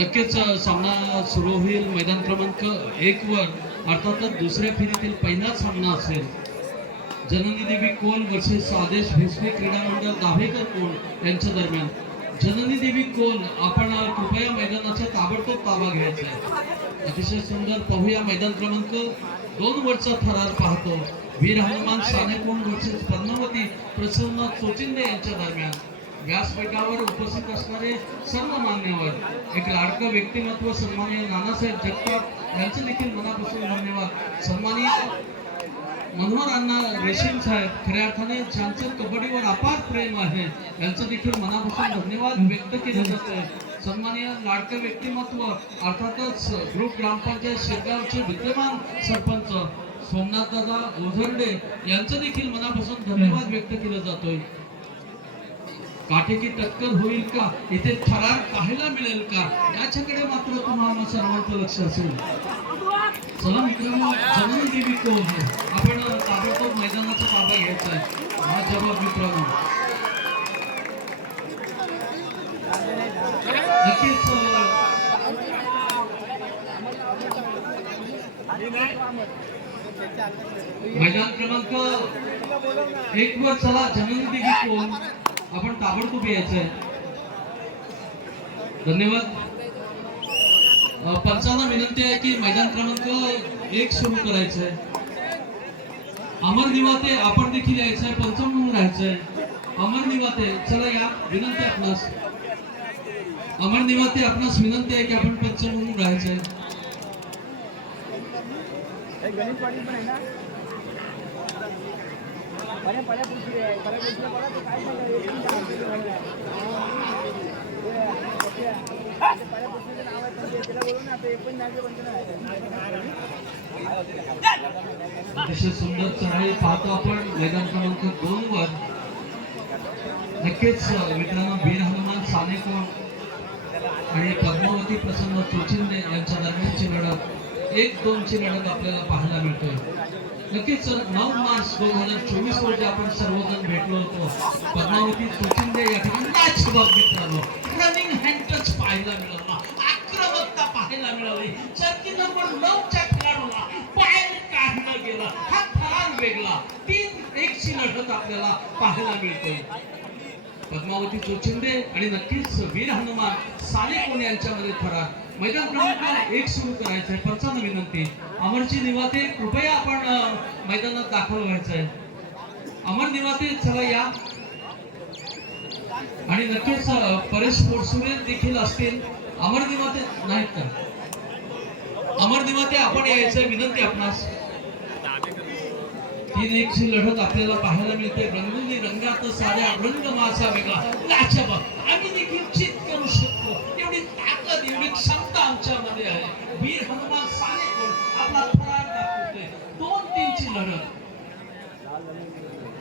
नक्कीच सामना सुरू होईल मैदान क्रमांक एक वर. अर्थातच दुसऱ्या फेरीतील पहिलाच सामना असेल. जननी देवी कोल वर्सेस आदेश भेसवे क्रीडा मंडळ दाभेकर कोल यांच्या दरम्यान. जननी देवी कोल आपण कृपया मैदानाचा ताबडतोब ताबा घ्यायचा आहे. अतिशय सुंदर पाहूया मैदान क्रमांक दोन वरचा थरार पाहतो. वीर हनुमान सानेकोण वर्सेस पद्मावती प्रसन्न चोचिंदे यांच्या दरम्यान. व्यासपीठावर उपस्थित असणारे सर्व मान्यवर एक लाडकं व्यक्तिमत्व सन्माननीय नानासाहेब जगताप यांचे देखील मनापासून धन्यवाद. सन्मानित मनोहर अण्णा रेशीम साहेब खऱ्या अर्थाने ज्यांचं कबड्डीवर अपार प्रेम आहे यांचं देखील मनापासून धन्यवाद व्यक्त केले जाते सन्माननीय लाडकं व्यक्तिमत्व अर्थातच ग्रुप ग्रामपंचायत शेगावचे विद्यमान सरपंच सोमनाथ दादा ओझरडे यांचं देखील मनापासून धन्यवाद व्यक्त केला जातोय. काठेकी टक्कर होईल का? इथे थरार पाहायला मिळेल का? याच्याकडे मात्र तुम्हाला सर्वांचं लक्ष असेल. चला मित्रांनो जमीन देवी कोण आहे? आपण ताबडतोब मैदानाचा ताबा घ्यायचा आहे. हा जबाब मित्रांनो. नक्कीच मैदान क्रमांक एक वर चला जमीन देवी कोण? आपण ताबडतोब यायचं आहे धन्यवाद पंचांना विनंती आहे की मैदान क्रमांक एक सुरू करायचं आहे अमर निवाते आपण देखील यायचं आहे पंच म्हणून राहायचं आहे अमर निवाते चला या विनंती आपणास. अमर निवाते आपणास विनंती आहे की आपण पंच म्हणून राहायचं आहे अतिशय सुंदर चढाई पाहतो आपण. मैदान क्रमांक दोन वर. नक्कीच मित्रांनो बीर हनुमान सानेकोण आणि पद्मावती प्रसन्न चोचिंदे यांच्या दरम्यानची लढत. एक दोनची लढत आपल्याला पाहायला मिळतोय. नक्कीच नऊ मार्च दोन हजार चोवीस रोजी आपण सर्वजण भेटलो होतो. पद्मावती चोचिंदे या ठिकाणी लाजवाब मित्रांनो. रनिंग हँड टच पाहायला मिळाला. आक्रमकता पाहायला मिळाली. चर्की नंबर नऊच्या खेळाडूला बाहेर काढला गेला. हा फरार वेगळा. तीन एकची लढत आपल्याला पाहायला मिळते. पद्मावती चोचिंदे आणि नक्कीच वीर हनुमान साने कोण यांच्यामध्ये थरार मैदान क्रमांक एक सुरू करायचं आहे पंचांना विनंती. अमरजी निवाते कृपया आपण मैदानात दाखल व्हायचं आहे अमर निवाते चला या. आणि नक्कीच परेश पोरसुरे देखील असतील. अमर निवाते नाहीत का? अमर निवाते आपण यायचं विनंती आपणास. तीन एक ची लढत आपल्याला पाहायला मिळते. रंगुनी रंगात साऱ्या रंग माझा वेगळा आम्ही देखील चित करू शकतो एवढी ताकद एवढी क्षमता आमच्यामध्ये आहे वीर हनुमान साने कोण आपला थरार दाखवते दोन तीनची लढत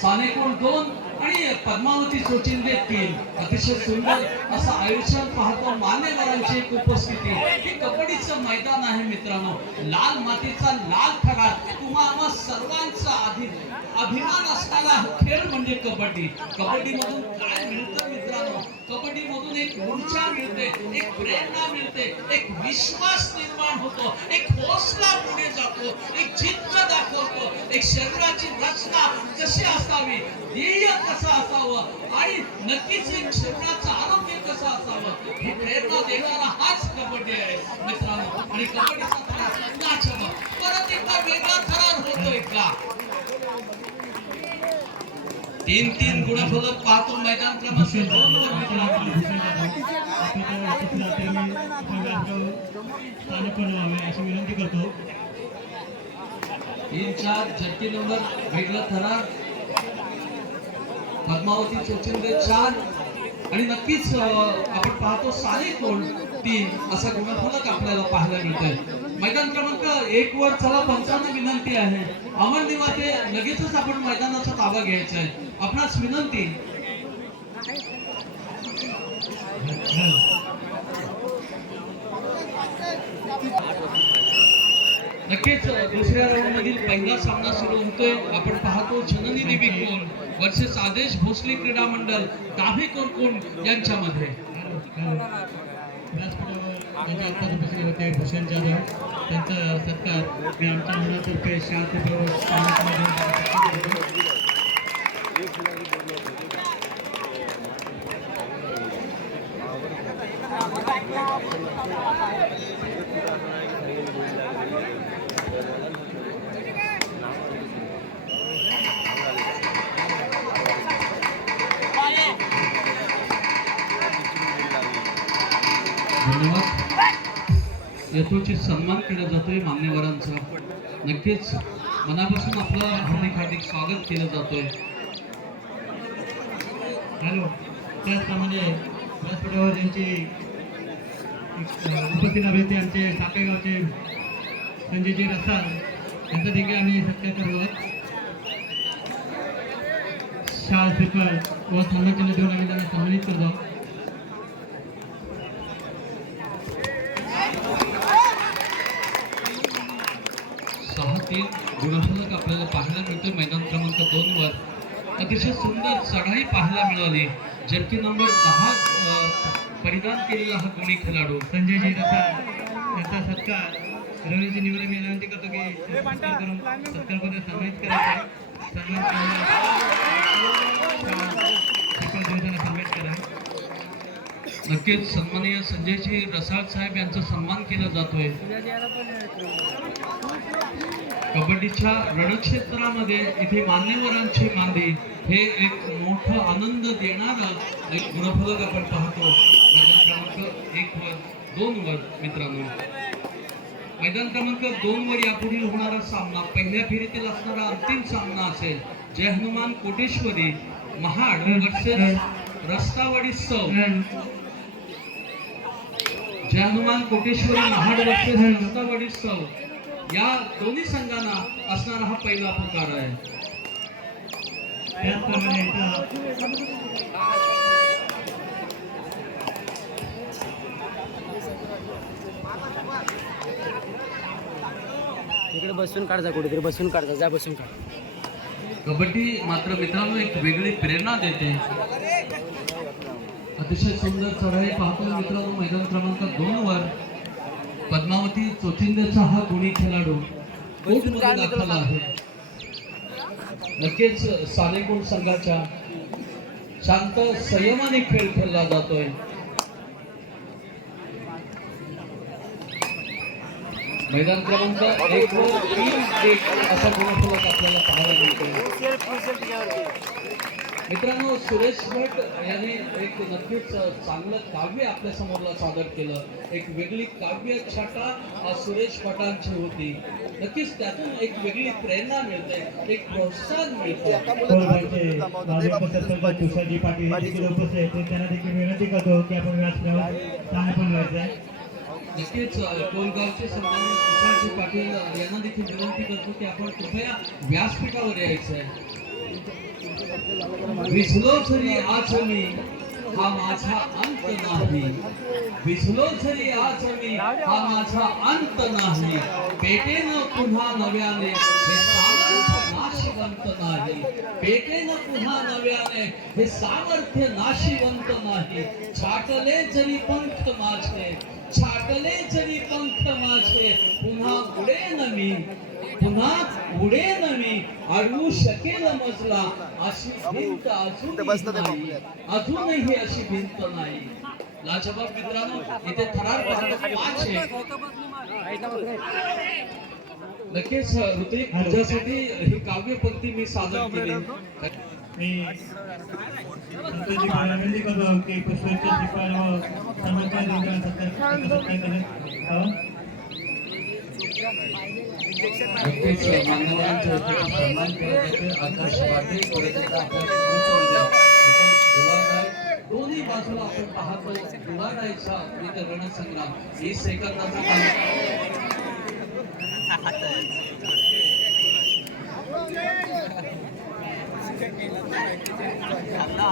सानेकोण दोन आणि पद्मावती चोचिंदे तीन अतिशय सुंदर असं आयुष्यात पाहतो मान्यवरांची एक उपस्थिती. हे कबड्डीचं मैदान आहे मित्रांनो. लाल मातीचा लाल थरार तुम्हा सर्वांचा अभि अभिमान असणारा खेळ म्हणजे कबड्डी कबड्डी मधून काय मिळतं? कबड्डी मधून एक ऊर्जा मिळते एक प्रेरणा मिळते एक विश्वास निर्माण होतो एक हौसला पुढे जातो एक जिद्द दाखवतो एक शरीराची रचना कशी असावी ध्येय कसं असावं आणि नक्कीच एक शरीराचं आरोग्य कसं असावं ही प्रेरणा देणारा हाच कबड्डी आहे मित्रांनो. आणि कबड्डीचा थरार नाचवा परत एकदा वेगळा थरार होतोय का तीन तीन गुणफलक पाहतो मैदान क्रमांक अशी विनंती करतो तीन. चार झटके नंबर वेगळा थरार पद्मावती चार. आणि नक्कीच आपण पाहतो सारे कोण तीन असा गुणफलक आपल्याला पाहायला मिळतोय. मैदान क्रमांक एक वर चला पंचांना विनंती आहे. अमर निवाते लगेचच आपण मैदानाचा ताबा घ्यायचा आहे. आपणास विनंती. नक्कीच दुसऱ्या राऊंड मधील पहिला सामना सुरू होतोय. आपण पाहतो जननी देवी कोण? वर्सेस आदेश भोसले क्रीडा मंडळ दाभे कोण? यांच्यामध्ये. व्यासपीठावर म्हणजे आत्ताच होते भूषण जाधव त्यांचा सत्कार मी आमच्या मुलातर्फे शांत यथोचित सन्मान केला जातोय मान्यवरांचा. नक्कीच मनापासून आपलं हार्दिक हार्दिक स्वागत केलं जातोय. हॅलो. त्याचप्रमाणे व्यासपीठावर यांची उपस्थित अभिनेते आमचे सापेगावचे संजयजी रसाल यांचा देखील आम्ही सत्कार करू करतो शाळा स्पीकर व सन्मानचिन्ह देऊन आम्ही त्यांना सन्मानित करतो सहा तीन गुणफलक आपल्याला पाहायला मिळतोय मैदान क्रमांक दोन वर अतिशय सुंदर चढाई पाहायला मिळाली. जबकी नंबर दहा परिधान केलेला हा कोणी खेळाडू? संजयजी रसाळ यांचा सत्कार. रवीजी निवडून मी विनंती करतो की सत्कार करून सत्कारपत्र सन्मानित करायचं. सन्मान केलेल्या दिवसाला सन्मानित करा. नक्कीच सन्माननीय संजयजी रसाळ साहेब यांचा सन्मान केला जातोय. कबड्डीच्या रणक्षेत्रामध्ये इथे मान्यवरांची मांदी. हे एक मोठं आनंद देणारं एक गुणफलक आपण पाहतो. मैदान क्रमांक एक वर दोन वर मित्रांनो. मैदान क्रमांक दोन वर यापुढील होणारा सामना पहिल्या फेरीतील असणारा अंतिम सामना असेल. जय हनुमान कोटेश्वरी महाड वर्सेस रस्तावाडी सौ. जय हनुमान कोटेश्वरी महाड सौ या दोन्ही संघांना असणारा हा पहिला पुकार आहे. त्याचप्रमाणे इकडे बसून काढजा कुठेतरी बसून काढजा जा बसून काढ. कबड्डी मात्र मित्रांनो एक वेगळी प्रेरणा देते. अतिशय सुंदर चढाई पाहतो मित्रांनो मैदान क्रमांक दोन वर पद्मावती चोचिंद्याचा हा गुणी खेळाडू दाखल आहे. नक्कीच सानेकोट संघाच्या शांत संयमाने खेळ खेळला जातोय. मैदान क्रमांक एक वर तीन एक असा गुणफलक आपल्याला पाहायला मिळतो मित्रांनो सुरेश भट यांनी एक नक्कीच चांगलं काव्य आपल्या समोरला सादर केलं. एक वेगळी काव्य छटा सुरेश भटांची होती. नक्कीच त्यातून एक वेगळी प्रेरणा मिळते एक प्रोत्साहन मिळतं. तुषारजी पाटील हे देखील उपस्थित आहेत त्यांना देखील विनंती करतो की आपण व्यासपीठावर पण व्हायचं आहे. नक्कीच कोलगावचे सन्माननीय तुषारजी पाटील यांना देखील विनंती करतो की आपण कृपया व्यासपीठावर यायचं आहे. विसलो जरी आज मी हा माझा अंत नाही. विसलो जरी आज मी हा माझा अंत नाही. पेटेनं पुन्हा नव्याने हे सामर्थ्य नाशिवंत नाही. पेटेन पुन्हा नव्याने. हे सामर्थ्य नाशिवंत नाही. छाटले जरी पंख माझे. छाटले जरी पंख माझे. पुन्हा उडेन मी. पुन्हा उडेन मी. अडवू शकेल मजला. अशी भिंत अजून अजूनही अशी भिंत नाही. लाजबाब मित्रांनो इथे थरार पाच आहे. नक्कीच ऋतिक तुझ्यासाठी ही काव्य पंक्ती मी सादर केली. मी विनंती करतो की व. नक्कीच सन्मान आकाश पाटील. त्याच्यात दुवारदार दोन्ही बाजूला आपण पाहतो इथे रणसंग्राम ही सेकंदाचा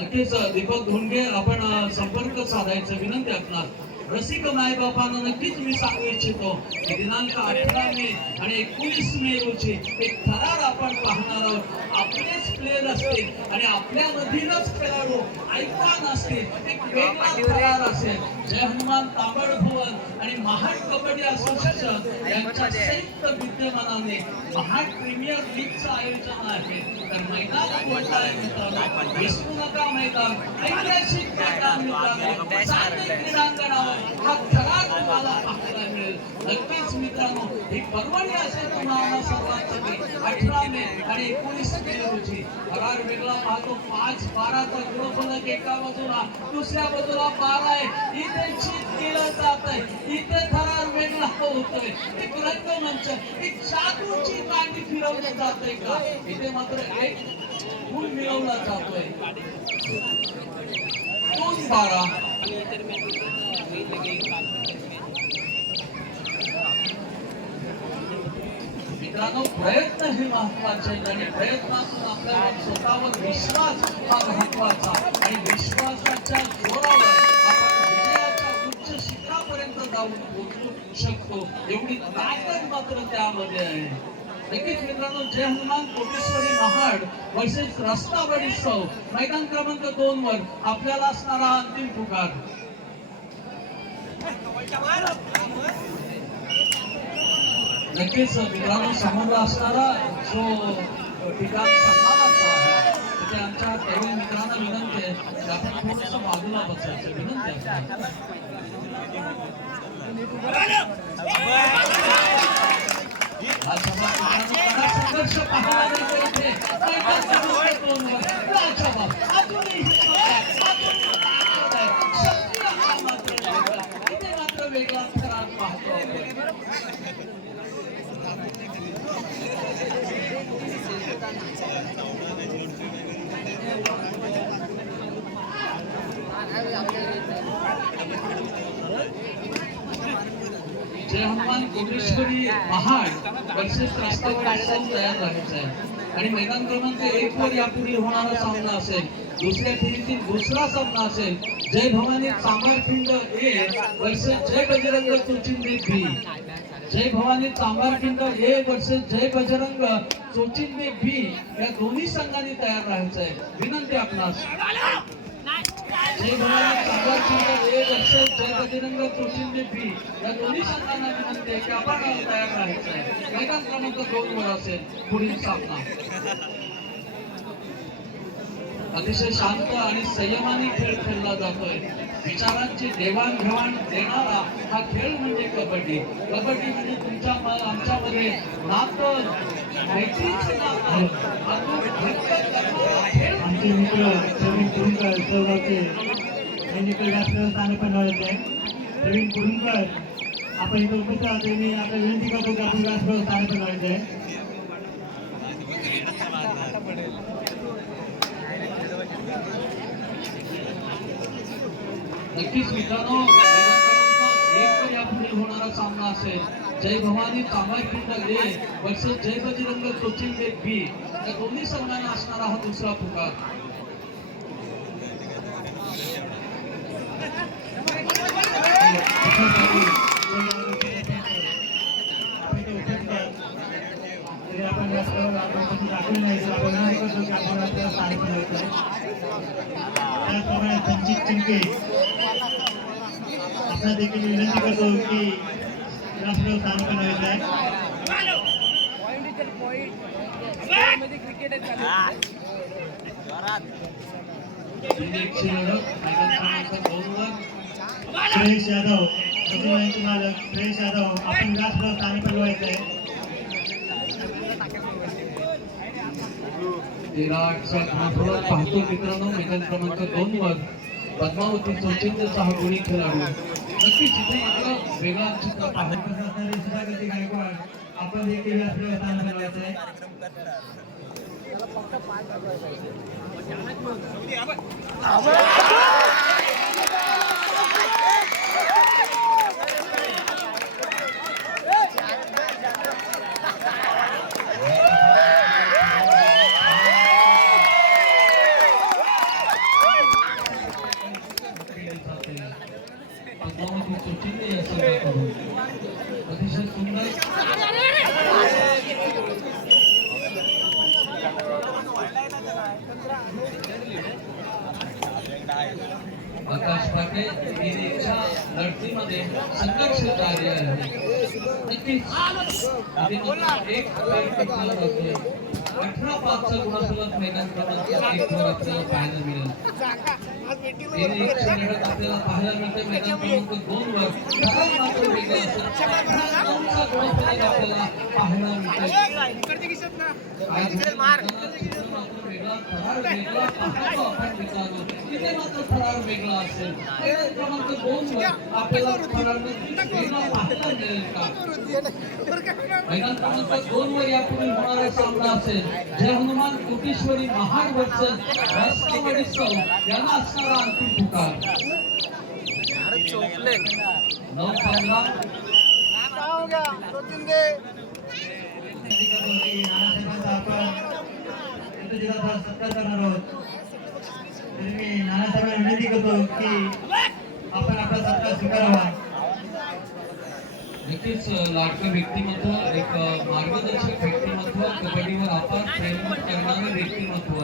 नक्कीच दीपक धोंडगे आपण संपर्क साधायचं विनंती आपणास. रसिक मायबापांना नक्कीच मी सांगू इच्छितो की दिनांक अठरा मे आणि एकोणीस मे रोजी एक थरार आपण पाहणार आहोत. आपलेच प्लेयर असतील आणि आपल्यामधीलच खेळाडू ऐकवान असतील एक वेगळा थरार असेल. जय हनुमान तांबड भुवन आणि महाड कबड्डी असोसिएशन यांच्या संयुक्त विद्यमानाने महाड प्रीमियर लीगचं आयोजन आहे. तर मैदान कोणतं आहे मित्रांनो. विसरू नका मैदान. ऐतिहासिक मैदान मित्रांनो. चांगले क्रीडांगणावर हा थरार तुम्हाला पाहायला मिळेल. नक्कीच मित्रांनो ही परवडी असेल तुम्हाला सर्वांसाठी. अठरा मे आणि एकोणीस मे रोजी थरार वेगळा पाहतो. पाच बाराचा गुणफलक एका बाजूला दुसऱ्या बाजूला बारा आहे. इथे चित केलं जात आहे. इथे थरार वेगळा होतोय. एक रंगमंच एक जादूची दांडी फिरवली जाते का? इथे मात्र एक गुण मिळवला जातोय. दोन बारा. मित्रांनो प्रयत्न हे महत्त्वाचे आणि प्रयत्नातून आपल्याला स्वतःवर विश्वास हा महत्त्वाचा आणि विश्वासाच्या जोरावर आपण विजयाच्या उच्च शिखरापर्यंत जाऊन पोहोचू शकतो. एवढी ताकद मात्र त्यामध्ये आहे. नक्कीच मित्रांनो जय हनुमान कोटेश्वरी महाड वर्सेस रस्ता सौ मैदान क्रमांक दोन वर आपल्याला असणारा अंतिम पुकार. नक्कीच मित्रांनो समोर असणारा जो ठिकाण सन्मानाचा आहे तिथे आमच्या तरुण मित्रांना विनंती आहे की आपण थोडस बाजूला बसायचं. विनंती आहे. हा संघर्ष पाहायला इथे. मैदान क्रमांक दोनवर. लाजवाब. अजूनही हिंमत आहे. अजूनही ताकद आहे. शक्ती हा मात्र वेगळा. इथे मात्र वेगळा थरार पाहतो आपण. जय हनुमान कोमेश्वरी महाड वर्षेस रस्त्यावर सण तयार राहायचं आहे. आणि मैदान क्रमांक एक वर यापुढे होणारा सामना असेल दुसऱ्या फेरीतील दुसरा सामना असेल जय Bhavani Chambharkhind A versus Jai Bajrang Chochinde B. Jai Bhavani Tambarkhind A versus Jai Bajrang Chochinde B या दोन्ही संघांनी तयार राहायचं आहे. विनंती आपणास. Jai Bhavani Tambarkhind A versus Jai Bajrang Chochinde B या दोन्ही संघांना विनंती आहे की आपण तयार राहायचं आहे. मैदान क्रमांक दोन वर असेल पुढील सामना. अतिशय शांत आणि संयमाने खेळ खेळला जातोय. विचारांची देवाणघेवाण देणारा हा खेळ म्हणजे कबड्डी. कबड्डी म्हणजे तुमच्या आमच्यामध्ये नातं मैत्रीचं नातं. आमचे मित्र प्रवीण कुरुंकर सहभागचे सैनिक राष्ट्र स्थान पण प्रवीण कुरुंकर आपण इथं उपस्थित आहात मी आपल्या विनंती करतो की आपण राष्ट्र स्थान पण आहे नक्कीच मित्रांनो एक वर यापुढे होणारा सामना असेल. Jai Bhavani Chambharkhind A versus Jai Bajrang Kochimbe B. या दोन्ही संघांना असणारा हा दुसरा पुकार. आपण त्याचप्रमाणे संचित चिंके आपला देखील विनंती करतो की राष्ट्रीय स्थान पण आहे पॉईंट इतर पॉईंटमध्ये क्रिकेट आहे चालू इंडियाची लढत मैदान क्रमांक दोन वर श्रेयस यादव सचिवांचे मालक श्रेयस यादव आपण राष्ट्रीय स्थान पण आहे. विराटचा पाहतो मित्रांनो मैदान क्रमांक दोन वर पद्मावती चौचिंद्रचा हा गुणी खेळाडू. नक्कीच इथे एक वेगळा चित्र पाहतो सुधागती गायकवाड आपण देखील व्यासपीठावर स्थान बनवायचंय त्याला फक्त पाच हजार पाहिजे केली जाते पद्मावती चौचिंद्र या संघाकडून अतिशय सुंदर आकाश पाटे लढतीमध्ये संघर्ष कार्य आहे. नक्कीच एक गड टिकला अठरा पाचचा गुणासोबत मैदान क्रमांक एक आपल्याला पाहायला मिळेल. दोन वर असेल यापूर्वी होणारा सामना असेल जय हनुमान कोटेश्वरी महाड वत्सल राष्ट्रवादी सौ यांना असणार सत्कार करणार आहोत तरी मी नानासाहेबांना विनंती करतो की आपण आपला सत्कार स्वीकारावा नक्कीच लाडकं व्यक्तिमत्व एक मार्गदर्शक व्यक्तिमत्व कबड्डीवर आपण प्रेम करणारं व्यक्तिमत्व.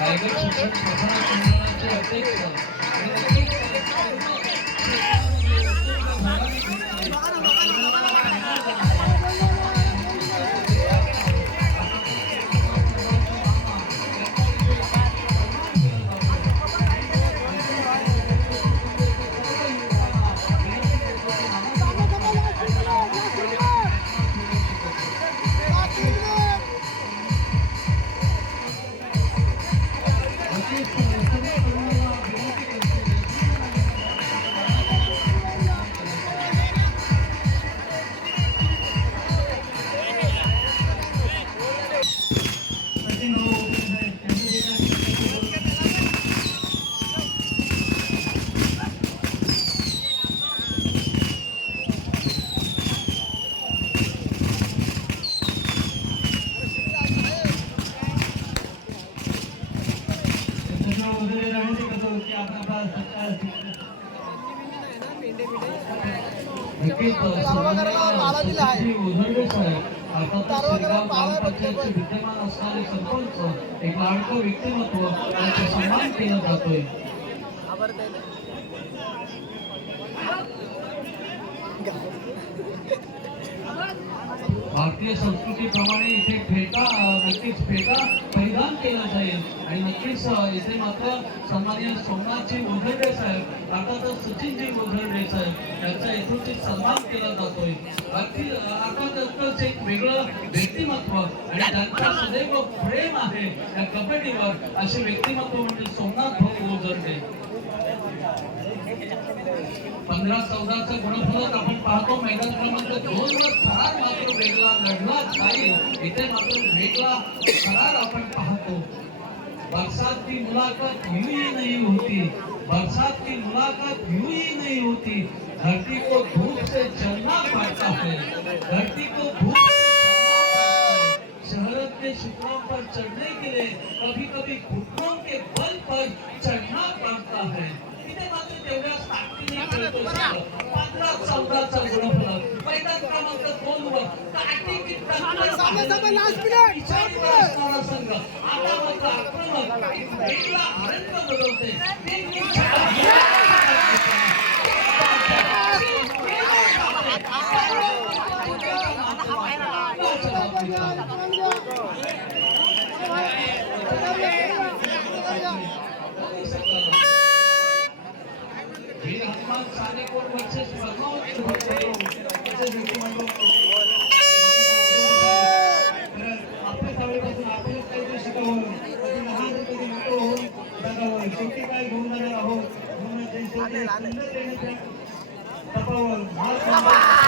रायगड शिक्षण प्रसारण मंडळाचे अध्यक्ष. अर्थातच शिरगाव ग्रामपंचायतचे विद्यमान असणारे सरपंच एक लाडकं व्यक्तिमत्व यांचा सन्मान केला जातोय भारतीय संस्कृतीप्रमाणे इथे फेटा नक्कीच फेटा परिधान केला जाईल. आणि नक्कीच इथे मात्र सन्मान्य सोमनाथजी उधळडे साहेब अर्थातच सचिनजी उधळडे साहेब यांचा इथून सन्मान केला जातोय. अगदी अर्थातच एक वेगळं व्यक्तिमत्व आणि त्यांचा सदैव प्रेम आहे या कबड्डीवर असे व्यक्तिमत्व म्हणजे सोमनाथ भाऊ उधळडे पंधरा चौदाचं गुणफलक आपण पाहतो क्रमांक दोन वर मात्र वेगळा लढला जाईल मात्र वेगळा थरार आपण पाहतो बरसात की मुलाकात यूँ ही नहीं होती। बरसात की मुलाकात यूँ ही नहीं होती। धरती को धूप से जलना पड़ता है। धरती को धूप शहरत के शिखरों पर चढ़ने के लिए कभी कभी घुटनों के बल पर चढ़ना पड़ता है। इथे मात्र तेवढ्याच संघ आता मात्र आक्रमक. ร้านหนึ่ง